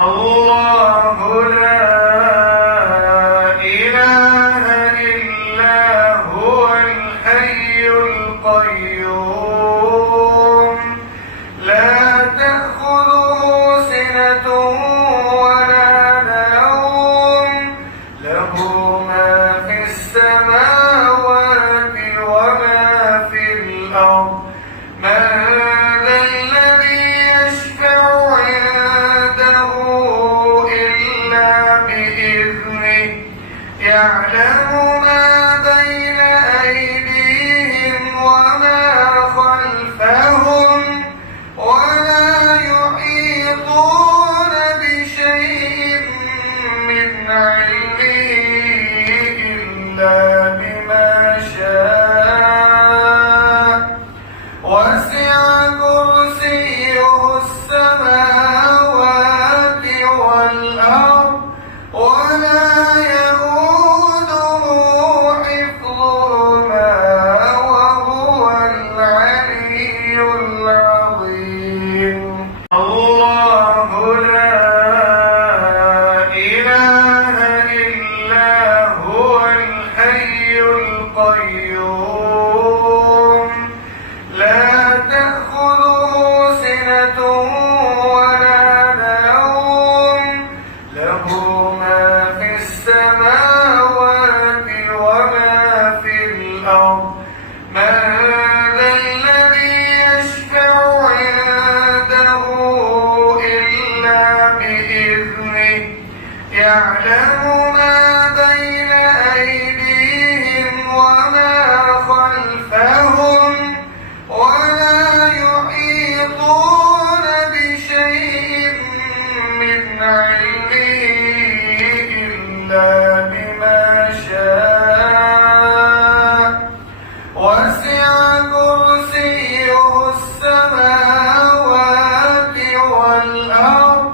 الله لا إله إلا هو الحي القيوم لا تأخذه سنة ولا نوم له ما في السماوات وما في الأرض من ذا الذي يشفع عنده إلا بإذنه يعلم ما بين أيديهم وما خلفهم ولا يحيطون بشيء من علمه إلا بما شاء وسع كرسيه السماوات والأرض ولا يئوده حفظهما وهو العلي العظيم الله لا إله إلا هو الحي القيوم لا تأخذه سنة ولا نوم له ما في السماوات وما في الأرض من ذا الذي يشفع عنده إلا بإذنه يعلم ما بين أيديهم وما خلفهم ولا يحيطون بشيء من علمه إلا بما شاء وسع كرسيه السماوات والأرض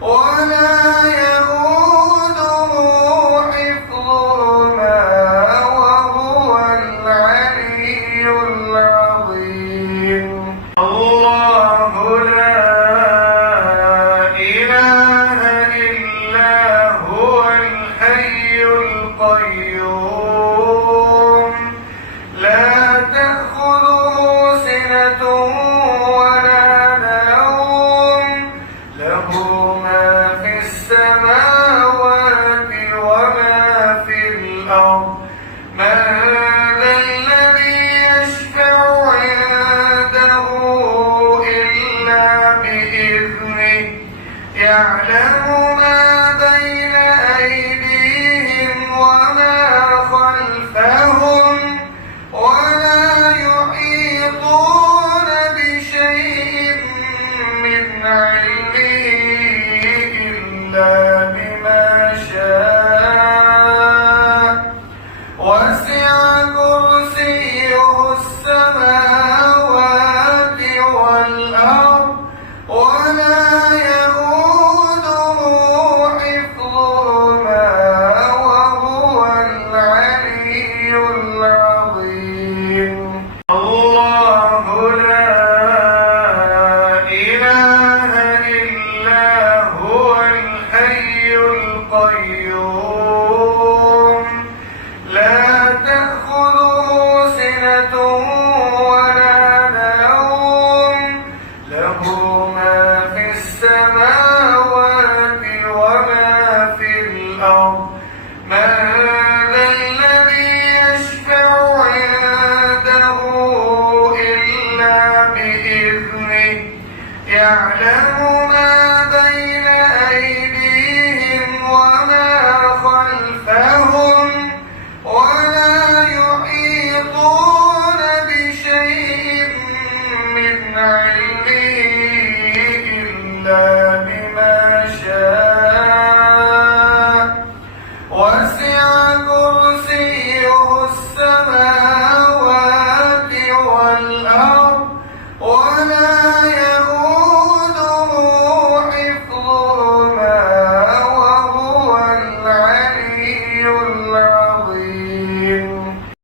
ولا يئوده حفظهما وهو العلي العظيم الله لا إله إلا هو الحي القيوم لا تأخذه سنة ولا نوم له ما في السماوات وما في الأرض من ذا الذي يشفع عنده إلا بإذنه يعلم ما بين أيديهم وما خلفهم ولا يحيطون بشيء من علمه إلا بما شاء وسع كرسيه السماوات والأرض ولا يئوده حفظهما وهو العلي العظيم الله لا إله إلا هو الحي القيوم لا تأخذه سنة ولا نوم له ما في السماوات وما في الأرض من ذا الذي يشفع عنده إلا بإذنه يعلم ما بين أيديهم وما خلفهم ولا يحيطون بشيء من علمه إلا بما شاء وسع كرسيه السماوات والأرض ولا يئوده حفظهما وهو العلي العظيم الله لا إله إلا هو الحي القيوم لا تأخذه سنة ولا نوم له ما في السماوات وما في الأرض من ذا الذي يشفع عنده إلا بإذنه يعلم ما بين أيديهم وما خلفهم ولا يحيطون بشيء من علمه إلا